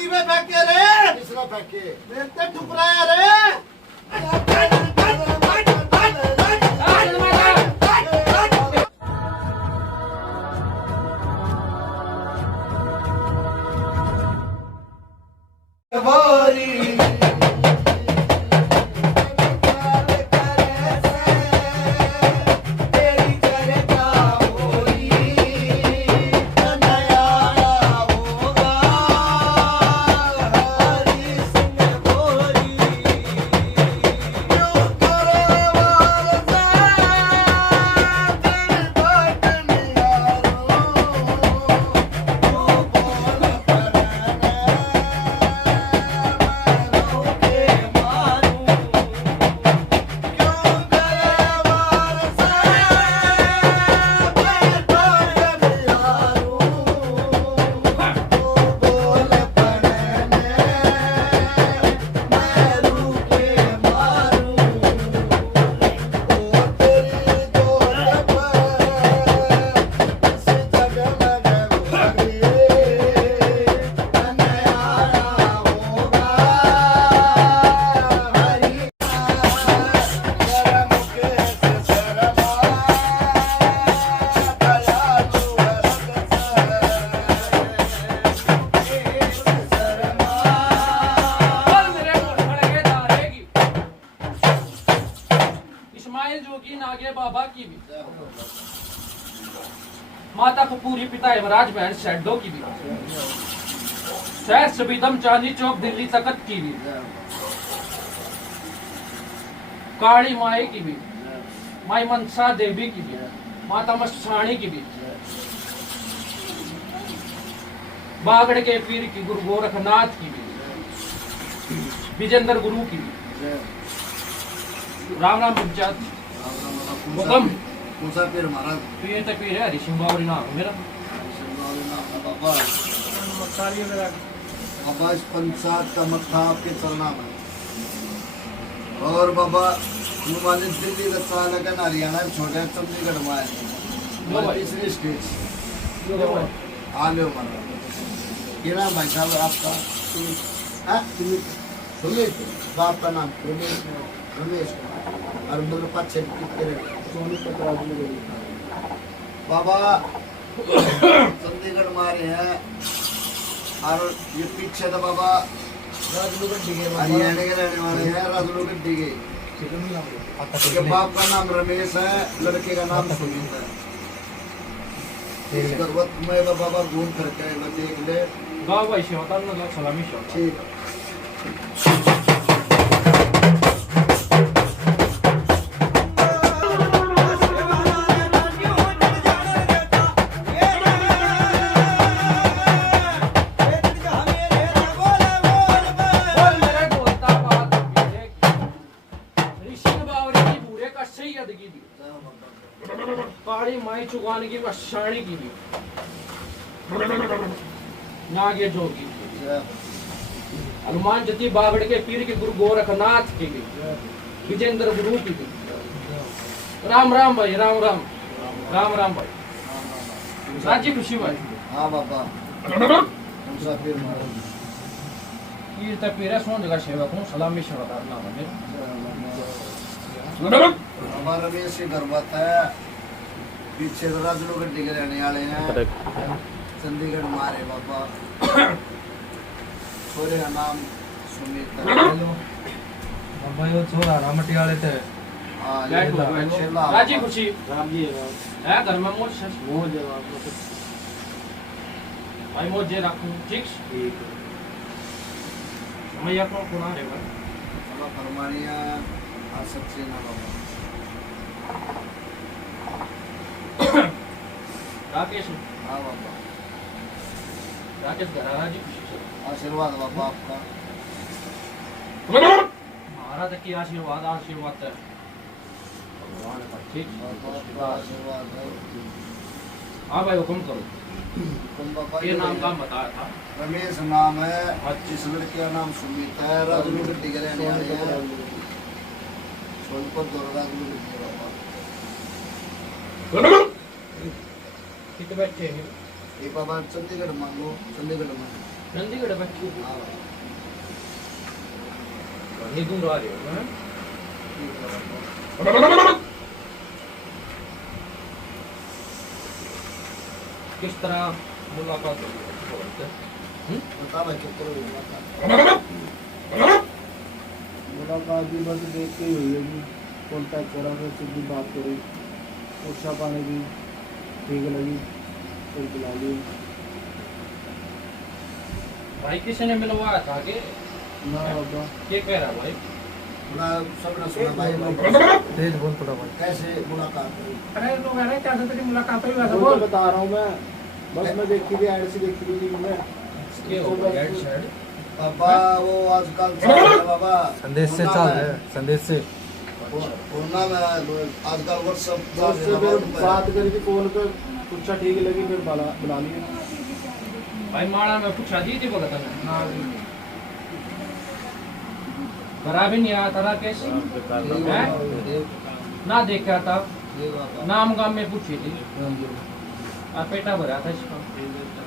दीवे फेंके रे किसने फेंके मेरे ते ठुकराया रे बाबा की भी माता कपूरी पिता यमराज बहन शैडो की भी शहर सबीदम चांदी चौक दिल्ली तकत की भी काली माई की भी माई मनसा देवी की भी माता मस्तानी की भी बागड़ के पीर की गुरु गोरखनाथ की भी विजेंद्र गुरु की भी राम राम पंचायत हुकम मुसा पीर महाराज पीर तो पीर है हरि सिंह बावरी नाम मेरा बाबा बाबा इस पंचायत का मत्था आपके चलना में और बाबा हनुमान दिल्ली रचा लगन हरियाणा में छोटे चंडीगढ़ में है तीसरी स्टेज आलो महाराज क्या नाम भाई साहब आपका सुमित बाप का नाम रमेश और मेरे पास सोनी बाबा चंडीगढ़ मारे हैं और ये पीछे तो बाबा हरियाणा के रहने वाले हैं राजलोगड्डी के बाप का नाम रमेश है लड़के का नाम सुमित है इस गर्वत में तो बाबा घूम करके देख ले गाँव भाई से होता है ना सलामी से ठीक काली माई चुकाने की शाणी की भी नागे जोगी हनुमान जति बागड़ के पीर के गुरु गोरखनाथ की भी विजेंद्र गुरु की भी राम राम भाई राम राम राम राम भाई साची खुशी भाई हाँ बाबा पीर तो पीर है सोन जगह सेवक हूँ सलामी सेवा करना हमारा भी ऐसी गर्भवत है पीछे तो राजलोगड्डी के रहने वाले हैं चंडीगढ़ मारे बाबा छोरे का नाम सुमित बाबा यो छोरा रामटी वाले थे हाँ राजी खुशी राम जी है घर में मोज भाई मोज जे रखूं ठीक मैं ये अपना पुना है भाई बाबा फरमानिया आ सच्चे ना बाबा राकेश हाँ बाबा राकेश घरारा जी खुशी से आशीर्वाद बाबा आपका महाराज की आशीर्वाद आशीर्वाद है भगवान का ठीक बाबा आशीर्वाद है हाँ भाई हुक्म करो तुम बाबा ये नाम का बताया था रमेश नाम है जिस लड़के का नाम सुमित है राजलोगड्डी के रहने वाले हैं सोनपुर दौरा राजलोगड्डी कितने बच्चे हैं एक बाबा चंडीगढ़ मांगो चंडीगढ़ में चंडीगढ़ में हाँ ये दूर आ रहे हो हैं? किस तरह मुलाकात हुई? बता भाई कितने हुई मुलाकात? मुलाकात भी बस देख के ही हुई है जी। कॉन्टैक्ट करा, फिर सीधी बात करी, उषा पानी भी ठीक लगी, फिर बुला ली। भाई किसी ने मिलवाया था कि ना बाबा ये कह रहा भाई मैं सबने सुना भाई तेज बोल थोड़ा भाई। कैसे मुलाकात हुई? अरे लोग कह रहे हैं कैसे तेरी मुलाकात हुई वैसे वो बोल। तो बता रहा हूँ मैं, बस मैं देखी थी, ऐड से देखी थी मैं। ये हो गया रेड शर्ट बाबा वो आजकल चल रहा है बाबा संदेश से चल रहे हैं, संदेश से। कोरोना में आजकल व्हाट्सएप तो उससे फिर बात करी थी फोन पे, पूछा ठीक लगी, फिर बुला ली। भाई माड़ा में पूछा दी थी भगत ने हाँ जी। करा भी नहीं आया था राकेश हैं? ना देखा था नाम गाम में पूछी थी पेटा भरा था इसका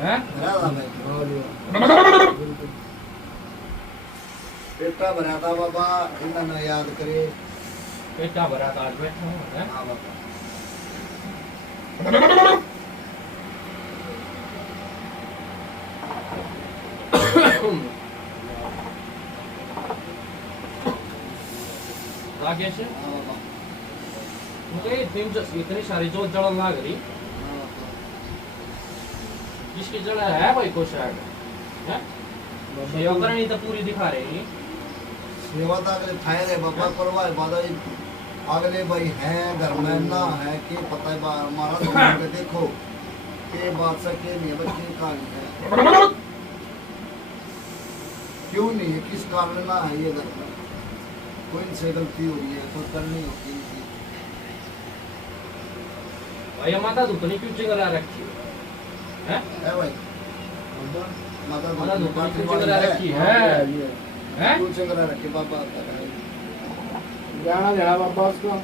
हैं? पेटा भरा था बाबा, इन्होंने याद करे। पेटा भरा था आज बैठा हूँ हैं? हाँ बाबा राकेश हाँ बाबा मुझे इतनी सारी जो जड़न लाग रही हाँ बाबा। जिसकी जड़ है भाई को शायद हैं? सेवा करनी तो पूरी दिखा रही सेवा तो अगले फायर है बाबा, करवाए बाबा अगले भाई है घर में ना है कि पता है हमारा तो के देखो के बात से के नहीं है बच्चे कहानी है क्यों नहीं है, किस कारण ना है ये घर में, कोई इनसे गलती हो रही है, कोई करनी होती है इनकी। भाई माता दूतनी क्यों चिंगरा रखी है है भाई माता माता दूध दूतनी क्यों वाली चिंगरा रखी है हैं? क्यों चंगरा रखे बाबा आता है। जाना देना बाबा उसका,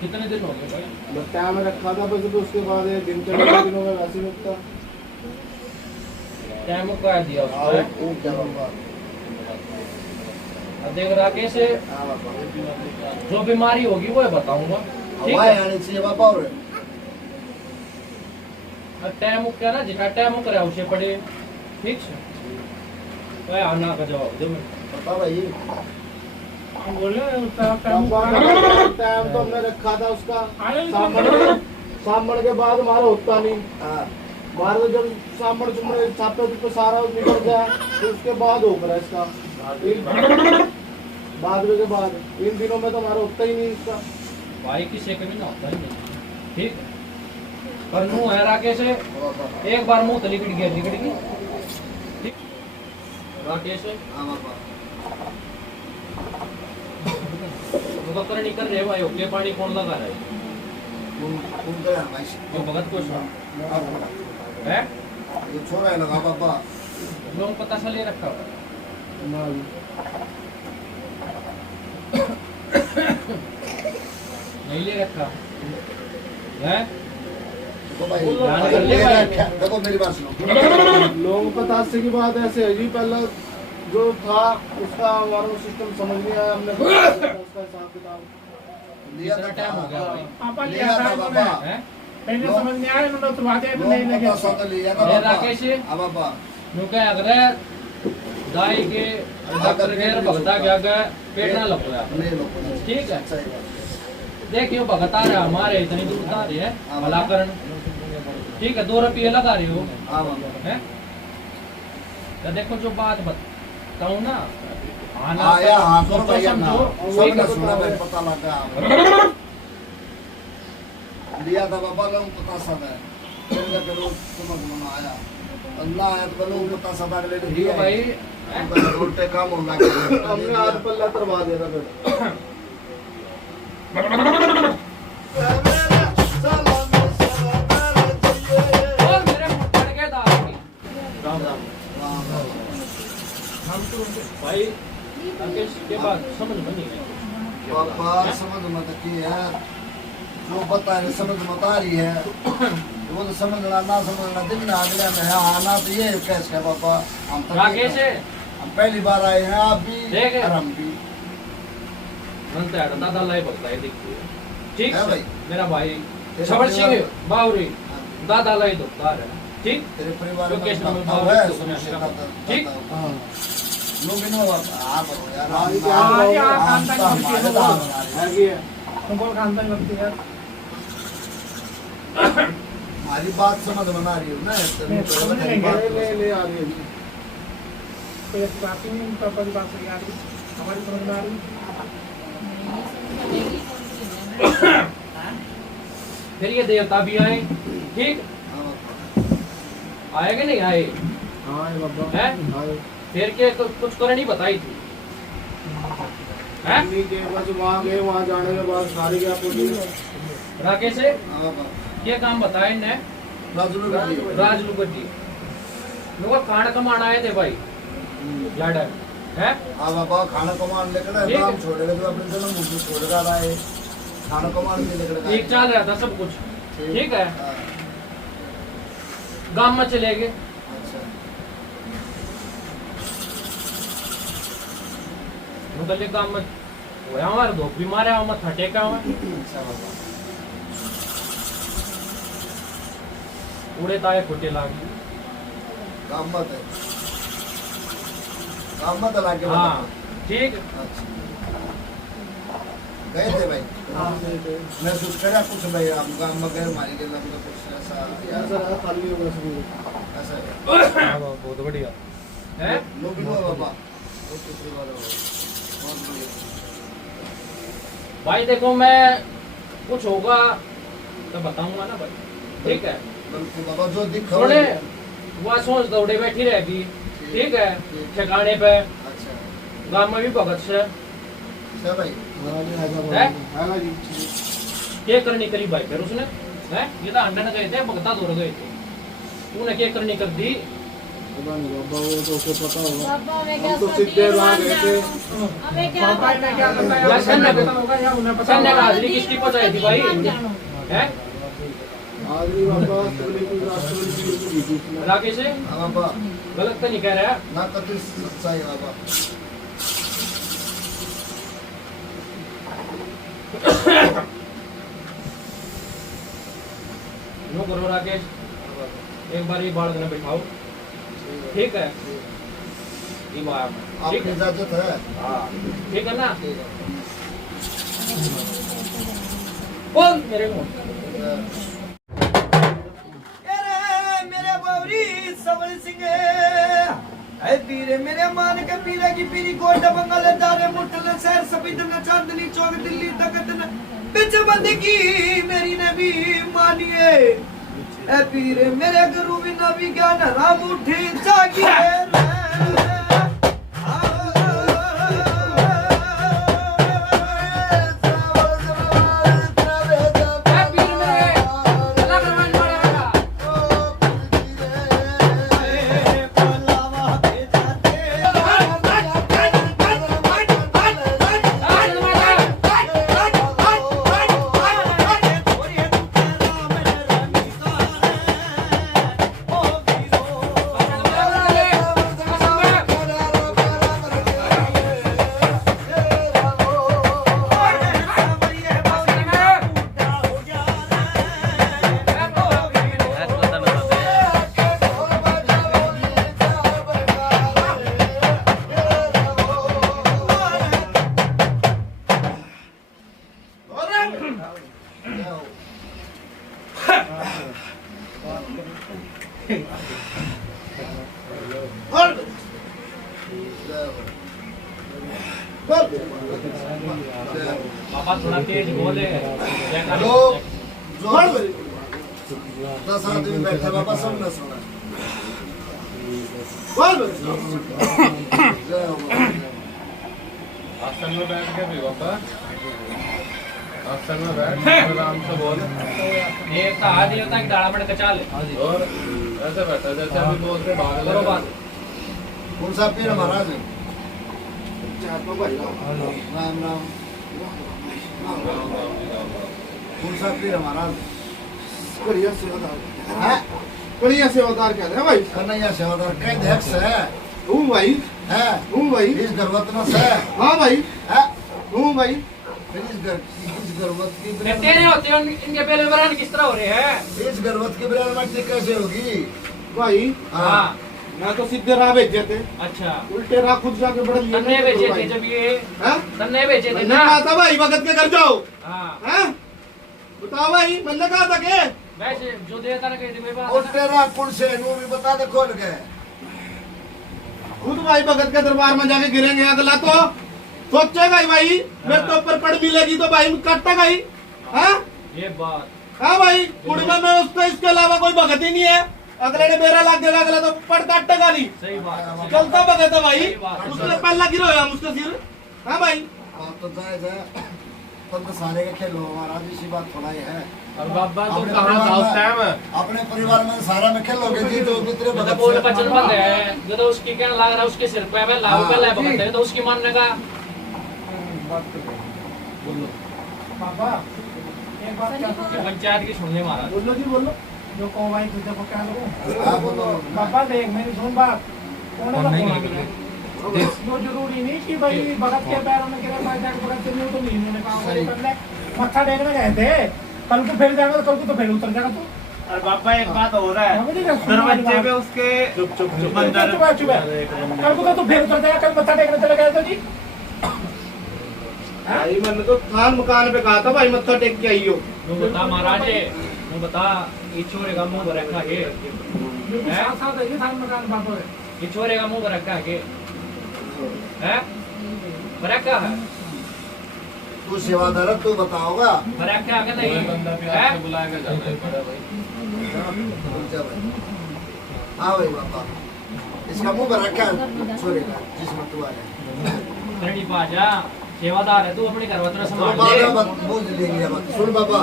कितने दिन हो गए भाई? बस टाइम में रखा था, बस तो उसके बाद ये दिन चढ़े दिनों में वैसे ही रुकता। टाइम कह दिया उसको क्या बाबा? अब देख राकेश हाँ बाबा जो बीमारी होगी वो बताऊंगा ठीक हवा है? आनी चाहिए बाबा। और टाइम क्या ना जितना टाइम करे उसे पड़े ठीक है? तो आना का जवाब दे मैं पता भाई हम बोले उसका टाइम तो हमने रखा था उसका, सामण के बाद हमारा होता नहीं। हाँ हमारा तो जब सामण चुमड़ छापे तो सारा निकल जाए तो उसके बाद होगा इसका, बाद में के बाद इन दिनों में तो हमारा होता ही नहीं इसका। भाई किसी के भी ना होता ही नहीं ठीक है? पर नू है राकेश एक बार मुंह तो लिकड़ गया ठीक राकेश हाँ बाबा मुकद्दर नहीं कर रहे भाई ओके पानी कौन लगा रहा है तुम तो यार भाई जो भगत को है ये छोरा है लगा बाबा। लोगों को तसा ले रखा हुआ है। ना जी। नहीं ले रखा है देखो भाई ध्यान कर ले भाई। देखो मेरी बात सुनो। लोगों को तासे की बात ऐसे है जी, पहला जो था उसका हमारा सिस्टम समझ नहीं आया, हमने उसका हिसाब किताब लिया कितना था टाइम हो गया भाई पापा लिया लिया था था बाबा। हैं? पहले समझ नहीं आया उन्होंने तो बातें लोग नहीं लगे। पता सा तो लिया था ये बाबा। राकेश हाँ बाबा नु क्या अगर दाई के डॉक्टर के भगता क्या गए पेट ना लगोया नहीं लोग ठीक है सही बात देखियो भगत आ रहे हमारे इतनी दूर आ रही है भलाकरण ठीक है 2 रुपये लगा रही हो हाँ बाबा हैं? तो देखो जो बात बताऊं ना आना आया हाँ तो सोचो भैया ना समझो सबने सुना भाई पता लगा लिया था बाबा लोग पता सब है चल के लोग समझ में आया अल्लाह है तो लोग पता सब अगले दिन ठीक है भाई उल्टे काम हो लगे हमने आज पल्ला करवा देना फिर। और मेरे मुट्ठड़ के दादी राम राम। भाई राकेश के बाद समझ में नहीं आई पापा समझ मत की है जो बता रहे समझ मत आ रही है वो तो समझना ना समझना दिन में अगले में है आना तो ये कैसे है पापा हम तो राकेश है हम पहली बार आए हैं आप भी देख। और हम भी नंतर है दादा लाई बता है देखिए ठीक है है भाई। मेरा भाई तेरे छबर सिंह परिवार- बावरी हाँ। दादा लाई दुकान है ठीक तेरे परिवार में लोकेश नंबर लगता बावरी है तो सुनिए सुनिए मेरा दादा- ठीक दादा- हाँ लोग इन आप यार हाँ, हम- ये क्या हम- है? हम- खानदान हम- की हमारे चीज़ दादा है। बना रहे हैं। है कि है तुमको खानदान लगती है हमारी बात समझ में आ रही है ना नहीं, तो समझ तेरी नहीं बात ले तो- ले ले आ रही है जी कोई ऐसी बात ही नहीं पापा की बात सही आ रही हमारी समझ में आ रही फिर ये देवता भी आए ठीक हाँ, बाबा। आए कि नहीं आए हाँ ये बाबा हैं? हाँ फिर के कुछ करनी बताई थी हैं दिल्ली के बस वहाँ गए वहाँ जाने के बाद सारी क्या पूछी राकेश है हाँ, बाबा। ये काम बताए ने राजू लोग भी- राज लुगटी लोग खाना कमाना आए थे भाई लाडा है हाँ बाबा खाना कमान लेकर ठीक है। काम छोड़ेगा तो अपने से मुझे छोड़ेगा रहा है खाना कमान भी लेकर ठीक चल रहा था सब कुछ ठीक है हाँ, गांव में चले गए अच्छा मुगल गांव में होया हमारे दो बीमार है हम थटे का हुआ अच्छा बाबा उड़े ताए फुटे लागी काम मत है काम मत लाके हाँ ठीक अच्छा गए थे भाई हाँ गए थे मैं कुछ करा कुछ भाई हम काम में गए हमारी के लग कुछ ऐसा यार ऐसा रहा खाली होगा सभी ऐसा है हाँ बाबा, बहुत बढ़िया है लोग भी हुआ बाबा वो तीसरी बार हुआ बहुत बढ़िया भाई देखो मैं कुछ होगा तो बताऊंगा ना भाई ठीक है बिल्कुल बाबा जो दिखा थोड़े वहाँ सोच दौड़े बैठी रहेगी ठीक है ठिकाने पे अच्छा गांव में भी भगत से अच्छा भाई हाँ जी ऐसा है? है जी क्या करनी करी भाई फिर उसने है ये तो अंडा गए थे भगता दौड़ गए थे तूने क्या करनी कर दी पता नहीं बाबा वो तो उसे पता होगा पापा हमें हम क्या तो पता सीधे है, वहाँ मान गए थे जानो। हमें क्या पापा ने क्या पता बताया वैसे उन्हें ना- पता होगा या उन्हें पता सन्ने का होगा हाजिरी किसकी पहुंचाई थी भाई मान जानो। है आदमी बाबा तकलीफ राष्ट्रपति की जीती थी राकेश हाँ बाबा गलत तो नहीं कह रहा ना कति सच्चाई बाबा नो करो राकेश एक बार ये बाढ़ में बैठाओ ठीक है ये बात ठीक आपकी है इजाजत है हाँ ठीक है ना ठीक है बोल मेरे को मेरे बावरी सबर सिंह ऐ पीरे मेरे मान के पीरे की पीरी कोट बंगल दारे मुठल शहर सफेद न चांदनी चौक दिल्ली तकत न बिच बंदगी मेरी ने भी मानिए ऐ पीरे मेरे गुरु भी नबी ज्ञान राम उठे जागिए पापा थोड़ा तेज बोले जो जो 10 आदमी बैठे बाबा सबने सुना जय हो बाबा। आसन में बैठ के भी बाबा आसन में बैठ आराम से बोल एक था आदि होता है दाड़ा बड़ कचा ले और ऐसे बैठा जैसे अभी बोलते भाग करो बात कौन सा पीर महाराज है हाँ ना राम राम कौन सा पीर महाराज बढ़िया से है बढ़िया सेवादार कहते हैं भाई। कन्हैया सेवादार कह अध्यक्ष है हूँ भाई, हैं हूँ भाई। इस गर्भवतना से हाँ भाई, है हूँ भाई। फिर इस गर्भवत की तेरे होते हैं इनके पहले वरान किस तरह हो रहे हैं? इस गर्भवत की ब्रेन मट्टी कैसे होगी? भाई हाँ मैं तो सीधे राह भेजे थे, अच्छा उल्टे राह खुद जाके बढ़ लिए। तन्ने बेचे थे जब ये हैं? तन्ने बेचे थे मैंने ना। कहा था भाई भगत के घर जाओ। हाँ हैं? बताओ भाई, मैंने कहा था के वैसे जो देता ना कहते मेरे पास और तेरा कौन से नु भी बता दे खोल के खुद भाई भगत के दरबार में जाके गिरेंगे। अगला तो सोचेगा ही भाई, मेरे तो ऊपर पड़ मिलेगी तो भाई काटेगा ही। हाँ ये बात हाँ भाई, कुड़मा में उसको इसके अलावा कोई भगत ही नहीं है। अगले ने मेरा लग गया, अगला तो पड़ काटेगा नहीं। सही बात चलता भगत है भाई, सही बात है। उसने पहला गिरोया मुझका सिर। हाँ भाई, बात तो जायज है पर तो सारे के खेलो हमारा इसी बात थोड़ा ही है और बाबा तो अपने कहाँ परिवार था उस में- टाइम? अपने परिवार में सारा में खेलोगे जी तो कितने मतलब भगत बोल से- बचन बंद है जो तो उसकी क्या लग रहा है उसके सिर पे है लागू पे लग है तो उसकी मानने का बोलो पापा एक बात क्या ये पंचायत की सुनने महाराज बोलो जी बोलो। जो को भाई तुझे को क्या करूं? हाँ, बोलो। पापा देख मेरी सुन बात। कौन है नहीं ना करेंगे। वो जरूरी नहीं कि भाई भगत के पैरों में गिरे पैर जाके भगत से नहीं तो नहीं उन्होंने कहा वो सही। कर ले मत्था टेकने गए थे। कल को फिर जाएगा तो कल को तो फिर उतर जाएगा तू। और पापा एक बात हो रहा है समझ नहीं रहा? दरवाजे पे उसके चुप चुप चुप है। कल को तो फिर उतर जाएगा, कल मत्था टेकने चले गए तो जी। भाई मैंने तो खान मकान पे कहा था भाई मत्था टेक के आइयो। तू बता महाराज तू बता ये छोरे का मुंह रखा है साथ साथ है थान मकान बाबा है। ये छोरे का मुंह रखा है हैं रखा है तू सेवादार है, तू बताओगा रखा है कि नहीं बंदा प्यार हैं? से बुलाएगा जाना ही पड़ा भाई। जा भाई। हाँ भाई बाबा इसका मुंह पर रखा है छोरे का जिसमें तू आया करनी पाजा सेवादार है तू अपने घर वालों तो संभाल बाद ले में बात बोल देंगे बात सुन बाबा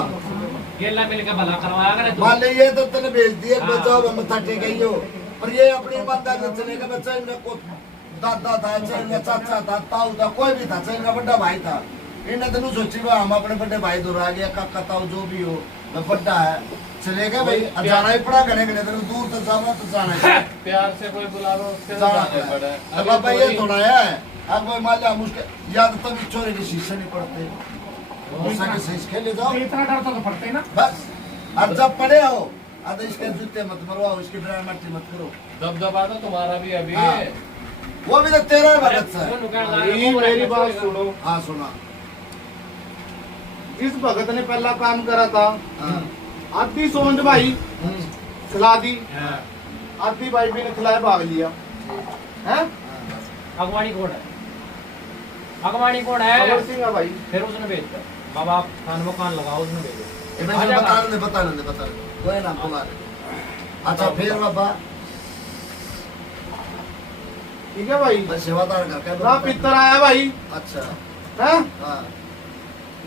गेला मिल के भला करवाया करे तू मान ले ये तो तने भेज दिए हाँ। बचाओ मैं मत्था टेकेंगे पर ये अपनी ईमानदारी से चलेगा बच्चा इनका को दादा था चाहे इनका चाचा था ताऊ था कोई भी था चाहे इनका बड़ा भाई था इन्हें तो नहीं सोची भाई हम अपने बड़े भाई दूर आ गया काका ताऊ जो भी हो मैं बड़ा है चलेगा भाई अब जाना ही पड़ा करेंगे नहीं तो दूर तक जाना तो जाना ही है। प्यार से कोई बुलावा उसके जाना जाना ही पड़ा है। अब बाबा ये थोड़ा है अब कोई मान लिया मुझके याद तब छोरे की शीशे नहीं पड़ते गुस्सा के सही खेले जाओ इतना डरता तो पड़ते ही ना। बस अब जब पड़े हो अब इसके जूते मत मरवाओ इसकी ड्राइवर मट्टी मत करो दबदबा तो तुम्हारा भी अभी हाँ। वो भी तो तेरा ही भगत सा है भाई मेरी बात सुनो, हाँ सुना जिस भगत ने पहला काम करा था हाँ आधी सोंड भाई हम्म, खिला दी, हाँ। आधी भाई भी ने खिलाया भाग लिया। हैं? अगवानी कौन है अगवानी कौन है खबर सिंह है भाई। फिर उसने भेज दिया बाबा आप खान मकान लगाओ उसने भेज दिया इतना आ सब जाएगा। बता लेंगे कोई ना बुला ले अच्छा फिर बाबा ठीक है भाई, मैं सेवादार घर का ना पितर आया भाई। अच्छा हैं? हाँ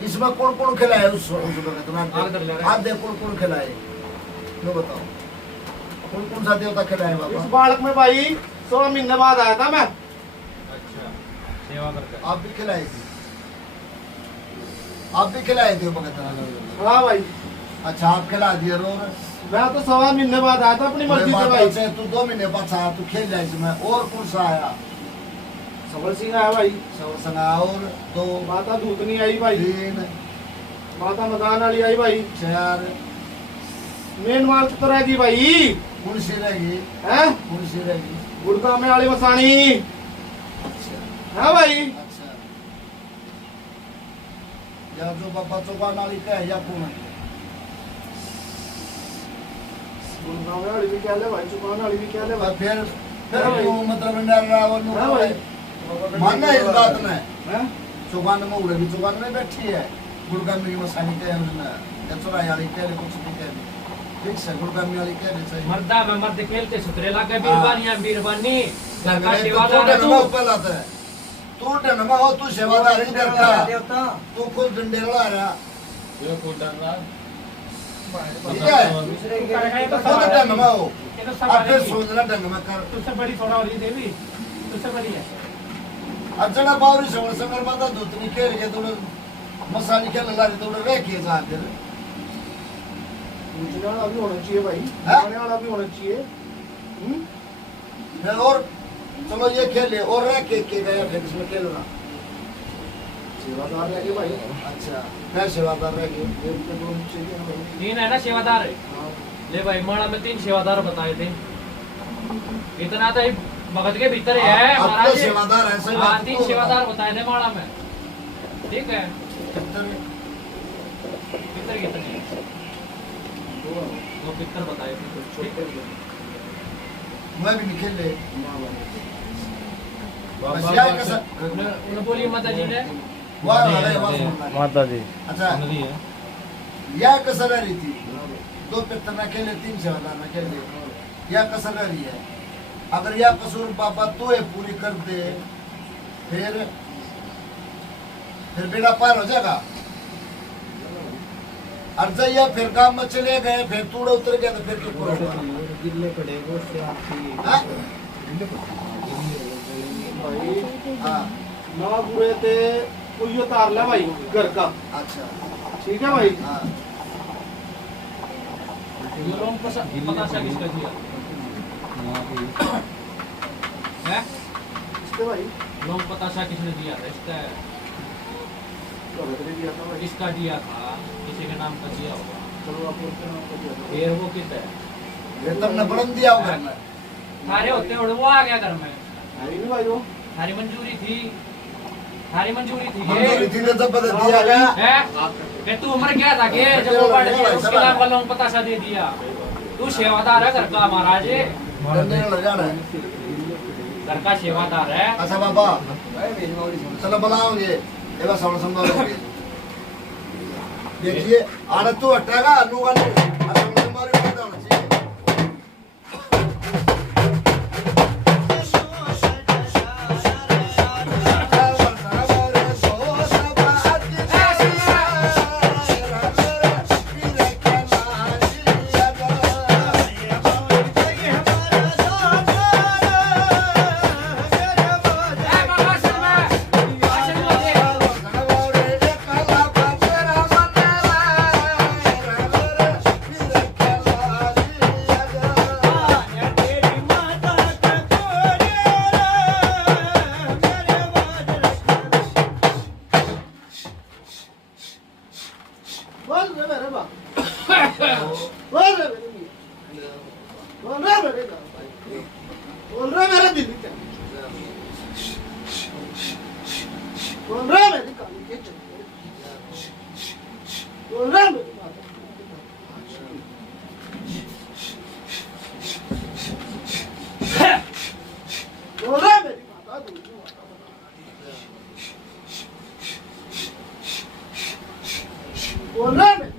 इसमें कौन कौन खिलाए उस भगत ने आधे कौन कौन खिलाए लो बताओ कौन कौन सा देवता खिलाए इस बाबा बालक में भाई 100 महीने बाद आया था मैं। अच्छा सेवा करके आप भी खिलाए थे आप भी खिलाए थे भगत ने? हाँ भाई, अच्छा आप खिला दिए रोज मैं तो 1.25 महीने बाद आया था अपनी मर्जी से भाई। तू 2 महीने बाद आया तू खेल जाए इसमें और कौन सा आया सबर सिंह आया भाई। सना और 2 माता दूतनी आई भाई, 3 माता मकान वाली आई भाई, 4 मेन माल तो रहेगी भाई। कौन सी रहेगी हैं? कौन सी रहेगी गुड़गांव में वाली मसानी अच्छा है भाई। अच्छा या जो बाबा चौपान वाली का है या कौन है गुड़गांव में वाली भी क्या ले भाई, चुपान वाली भी क्या ले भाई। और फिर तू मतलब डर रहा वो हाँ भाई। मानना इस बात में हैं? चौपान में उड़े भी चौपान में बैठी है गुड़गांव में मसानी के उसने चुरा यारी कह रहे कुछ नहीं कह रहे ठीक से गुड़गांव वाली कह रहे सही मर्दा में मर्द खेलते सुतरे लाके बीरबानियां बीरबानी घर का तू सेवादार है तू ऊपर लाता है तू डनमा हो तू सेवादार नहीं करता तू खुद डंडे लड़ा रहा ये खुद डर रहा ठीक है खुद डनमा हो ये तो अब सवाल फिर है सोचना ढंग में कर तुझसे बड़ी थोड़ा हो रही देवी तुझसे बड़ी है। अर्चना बावरी समर संगर माता दूतनी खेल के थोड़े मसानी खेल ला रही थोड़े वे किए जा फिर पूछने वाला भी होना चाहिए भाई, हाँ? खाने वाला भी होना चाहिए। फिर और चलो ये खेले और रह के गया फिर इसमें खेलना। सेवादार रह गए भाई, अच्छा फिर सेवादार रह गए। एक पे दो चाहिए ना भाई। 3 है ना सेवादार। हाँ। ले भाई माड़ा में 3 सेवादार बताए थे। इतना तो भगत के भीतर है अब तो महाराज। सेवादार है, सही हाँ, बात 3 तो सेवादार बताए थे माड़ा में। ठीक है, कितने? पितर कितने? वो पितर बताए थे छोटे भी मैं भी नहीं खेले। बाबा बस यह कसर उन्होंने बोली माता जी ने वाह अरे वाह सुनना है। माता जी अच्छा नदी है। यह कसर रह रही थी, 2 पितर न खेले 3 सेवादार न खेले, यह कसर रह रही है। अगर यह कसूर बाबा तो ये पूरी कर दे फिर बेड़ा पार हो जाएगा। और जब यह फिर काम में चले गए फिर तूड़ा उतर गया तो फिर क्यों होगा? गिल्ले पड़ेगा उससे आपकी। हाँ? भाई हाँ ना बुरे थे कोई उतार ला भाई घर का, अच्छा ठीक है भाई। हाँ ये लोग पता किसका दिया है? इसके भाई लोग पता किसने दिया था? इसका भगत ने दिया था भाई। किसका दिया था? किसी के नाम का दिया होगा। चलो आप उसके नाम पर दिया था। फिर वो किस है? ये तुमने बड़न दिया होगा ना। थारे होते उड़ वो आ गया घर में। है ही नहीं भाई वो। थारी मंजूरी थी, थारी मंजूरी थी हम तो ये रीति ने तो बदल दिया गया। है कि तू मर गया था कि जब वो बढ़ गया उसके नाम का लोग पता सा दे दिया। तू सेवादार है घर का महाराज, डंडे लग जाना है। घर का सेवादार है। अच्छा बाबा चलो बुलाओगे ये बस हम संभालोगे। देखिए आदत तो हटेगा अनुगा नहीं असम में हमारे फायदा होना चाहिए। बोल रे मेरे बाप, बोल रे मेरे मियां, बोल रे मेरे भाई, बोल रे मेरे दिल के, बोल रे मेरी काली के चक्कर, बोल रे मेरी माता, बोल रे मेरी माता दूर बोल रहा है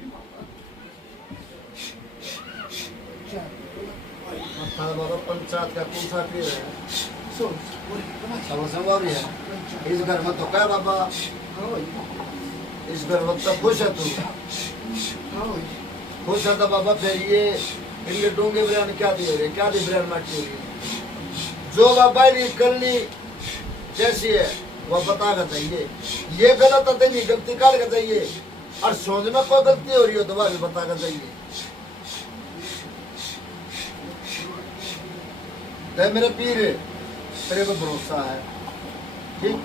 बाबा पंचायत का कौन सा पीर है? सुन सब संभव है। इस घर में तो क्या बाबा? हाँ भाई, इस घर में तो खुश है तू, हाँ भाई, खुश है तो बाबा फिर ये इनके डोंगे बयान क्या दे रहे क्या दे बयान माटी हो रही है? जो बाबा ने करनी कैसी है वह बता कर चाहिए। ये गलत है तेरी गलती काट कर चाहिए और सोच में कोई गलती हो रही हो तो वह भी बता कर चाहिए। ते मेरे पीर तेरे पे भरोसा है, ठीक?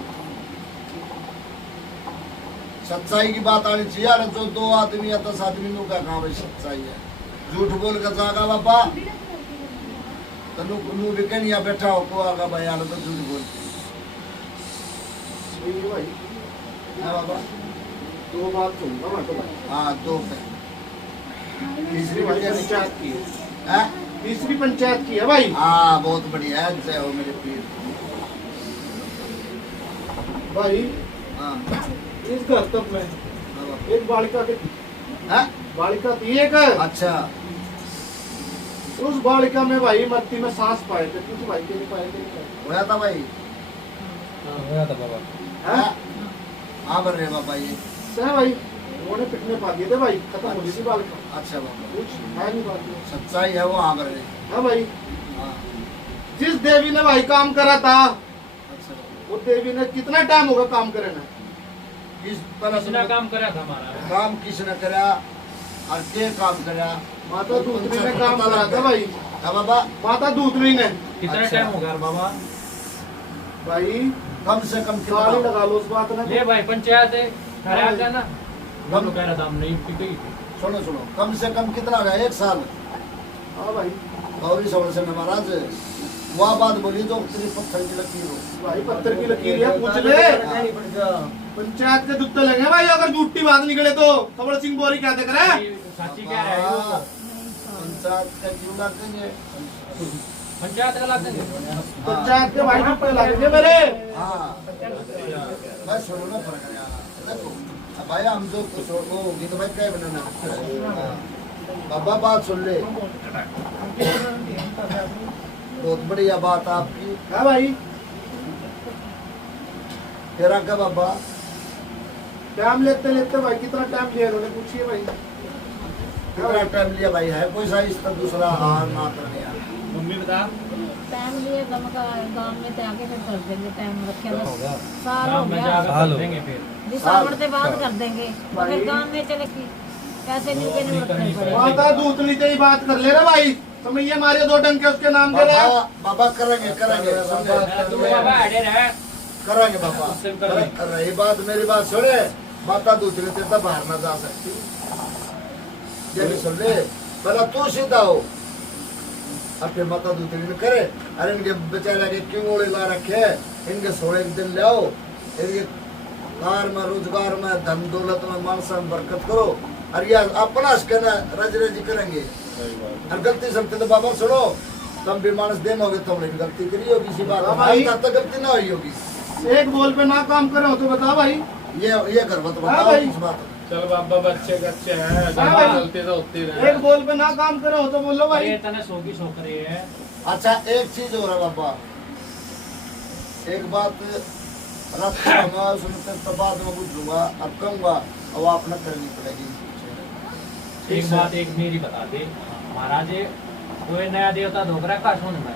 सच्चाई की बात आनी चाहिए। अरे जो 2 आदमी या 10 आदमी नु का कहाँ भाई सच्चाई है? झूठ बोल कर जागा बाबा तो नु विकन या बैठा हो को आगा भाई आलो तो झूठ बोल सही है भाई। है बाबा। 2 बात सुनना मैं तो भाई, हाँ 2 पे तीसरी भाई वजह पंचायत की है, है। तीसरी पंचायत की है भाई। हाँ बहुत बढ़िया है, जय हो मेरे पीर। भाई हाँ इस घर तक में एक बालिका के है? बालिका थी एक, अच्छा उस बालिका में भाई मत्ती में सांस पाए थे, कुछ भाई के नहीं पाए थे। होया था भाई। होया था बाबा। हैं? हाँ बन रहे बाबा ये। सह भाई उन्होंने पिटने पा दिए थे भाई, खत्म हो गई थी बालिका, अच्छा बाबा कुछ है नहीं बात में। सच्चाई है वो। हाँ बन रहे। हाँ भाई, हाँ जिस देवी ने भाई काम करा था अच्छा बाबा। वो देवी ने कितना टाइम होगा काम करे ना? किस तरह किसने से काम करा था हमारा? काम किसने करा और के काम करा माता दूतरी ने काम करा था भाई। हाँ बाबा माता दूतरी ने कितना अच्छा। टाइम हो गया बाबा? भाई कम से कम साल ही कितना लगा लो उस बात में। ले भाई पंचायत है खराब जाना हम कह रहा था हम नहीं पीते ही थे। सुनो सुनो कम से कम कितना हो गया 1 साल हाँ भाई गौरी सवर से महाराज वह बात बोली जो तेरी पत्थर की लकीर हो भाई पत्थर की लकीर है पूछ ले। पंचायत के जुत्ते लगे भाई अगर झूठी बात निकले तो। कमल सिंह बोरी क्या देख रहा है? साची कह रहे हैं वो। पंचायत का क्यों लागेंगे पंचायत का लाते हैं। पंचायत के भाई जुत्ते लगेंगे मेरे। हाँ बस सुनो ना फर्क है यार। देखो अब भाई हम जो कुछ होगी तो भाई क्या बनाना हाँ। बाबा बात सुन ले बहुत बढ़िया बात आपकी है भाई तेरा क्या बाबा टाइम लेते लेते भाई कितना टाइम लिया उन्होंने पूछिए भाई। कितना टाइम लिया भाई है कोई सा इस तरह दूसरा हार ना करने यार मम्मी बता टाइम लिए गम का गांव में ते आके फिर कर देंगे टाइम रखे बस साल हो गाँव में गया जाकर साल कर हो देंगे फिर। दिसंबर से बाद कर देंगे मगर गांव में चले कि पैसे नहीं के नहीं रखने पड़े। माता दूतरी से ही बात कर ले रहा भाई। समझिए मारे 2 डंके उसके नाम के रहे। बाबा बाबा करेंगे करेंगे तू बाबा अड़े रहे करेंगे बाबा कर रही बात मेरी बात सुने माता दूसरे से तो बाहर ना जा सकती ये भी सुन ले पहला तू सीधा हो अब फिर माता दूसरी ने करे अरे इनके बेचारे के क्यों ओले ला रखे इनके 16 दिन ले आओ इनके कार में रोजगार में धन दौलत में मान सम्मान बरकत करो और ये अपना कहना रज रज करेंगे और गलती सकते तो बाबा सुनो तुम भी मानस देन होगे तुमने भी गलती करी होगी इसी बात हाँ भाई। तो गलती ना हुई होगी एक बोल पे ना काम करे हो तो बता भाई। ये कर तो हाँ बताओ भाई। इस बात चल बाबा बच्चे कच्चे हैं हाँ गलती भाई। गलती तो होती रहे एक बोल पे ना काम करे हो तो बोलो भाई। अरे इतने सो की सो करे है। अच्छा एक चीज हो रहा बाबा एक बात रखूंगा सुनते तो बाद में पूछूंगा अब कहूंगा अब आपने करनी पड़ेगी एक बात एक मेरी बता दे महाराज कोई नया देवता धोकरा का सुन में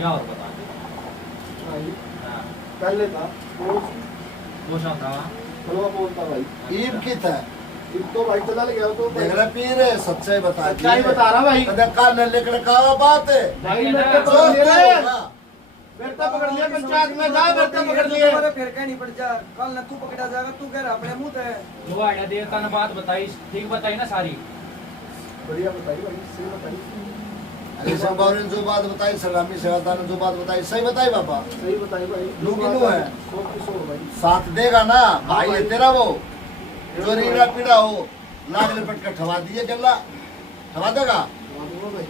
या और बता दे। भाई हाँ, पहले था वो सब था चलो बोलता भाई। ईद की था ईद तो भाई चला गया तो देख रहे पीर है सच्चाई बता सच्चाई बता रहा भाई। काल ने लेकर कहा बात है भाई ना, बेटा जो पकड़ क्या लिए होगा, बेटा पकड़ लिया पंचायत में जा बेटा पकड़ लिए। फिर कहीं नहीं पड़ जा कल न तू पकड़ा जाएगा तू कह रहा अपने मुंह पे वो आया देवता ने बात बताई ठीक बताई ना सारी। बढ़िया बताइए भाई सही बताइए। अरे संभाव ने जो बात बताई सलामी सेवादार ने जो बात बताई सही बताई बाबा सही बताइए भाई। लू किनू है? 100 भाई। साथ देगा ना भाई है तेरा वो जो रीड़ा पीड़ा हो लाग लपट कर ठवा दिए गल्ला ठवा देगा मालूम है भाई।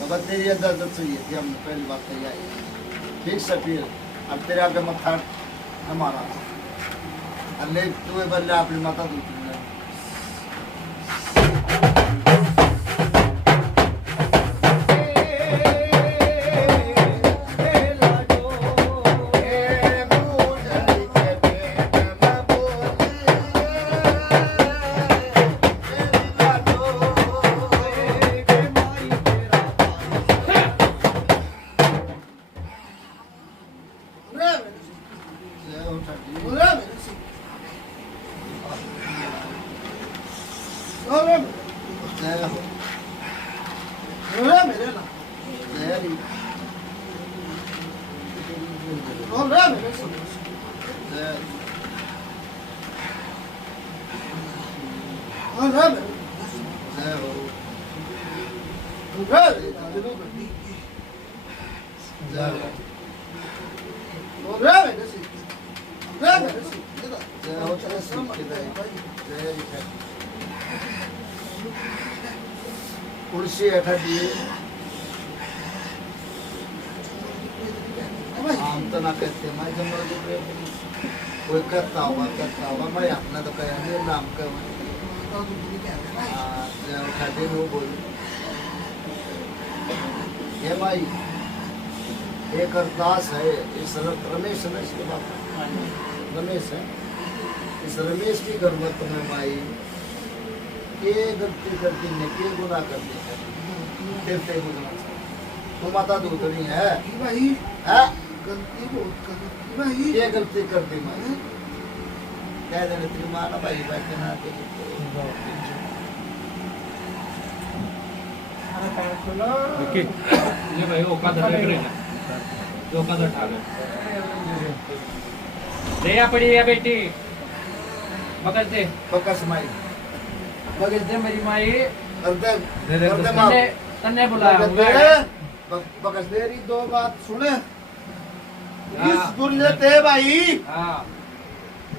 बाबा तेरी इजाजत चाहिए थी हमने पहली बात कही आई ठीक से फिर अब तेरे आगे मत्था हमारा अल्ले तू बल्ले अपनी माता दूसरी कुर्सी हेठा दिए हम तो ना कहते मैं जंगल कोई करता होगा मैं अपना तो कह नहीं नाम का उठा दे वो बोल ये भाई एक अरदास है इस रमेश है इसके बाप रमेश है इस रमेश की गरबत में भाई के गलती करती ने के गुनाह करती है देवते गुनाह तू माता दूतरी है भाई है गलती बहुत कर भाई। ये गलती करती मैं कह देने तेरी माँ ना भाई बैठे ना अपने पैर खोलो ये भाई ओका दर देख रहे हैं जो ओका दर ठाक दे या पड़ी है बेटी पकड़ दे बकस माई पकड़ दे मेरी माई करते माँ तन्ने तन्ने बुलाया बकस हूँ दे बकस दे रही दो बात सुने इस दुनिया ते भाई हाँ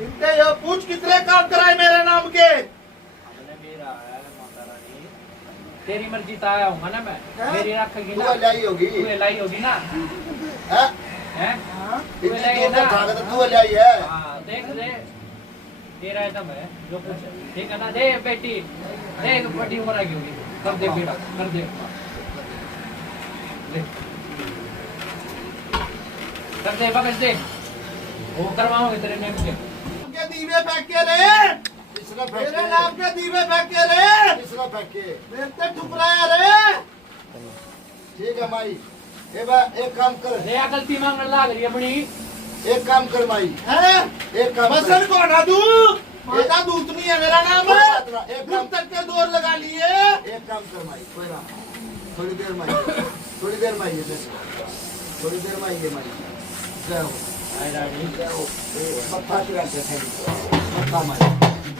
इनके ये पूछ कितने काम कराए मेरे नाम के हमने मेरा है माता रानी तेरी मर्जी तो आया हूँ ना मैं मेरी रखेगी तू ना लाई होगी तू लाई होगी ना हैं हैं तू इतनी लाई दूर है से ना ठाक तो तू लाई है हाँ देख ले तेरा आइटम है जो कुछ है। ठीक है ना दे बेटी देख बड़ी उम्र की होगी कर दे बेटा कर दे ले कर दे बकस दे वो करवाओगे तेरे नेम के के दीवे फेंक के रे किसने फेंके मेरे नाम के दीवे फेंक के रे किसने फेंके मेरे ते ठुकराया रे ठीक है माई ए बा एक काम कर ले गलती मांगने लाग रही है अपनी एक काम कर माई है एक काम बसन को हटा दू माता दूत नहीं है मेरा नाम एक काम तक के दौर लगा लिए एक काम कर माई कोई ना थोड़ी देर माई ये देखो थोड़ी देर माई ये माई जाओ आई रानी जाओ मत्था की रात है मत्था माई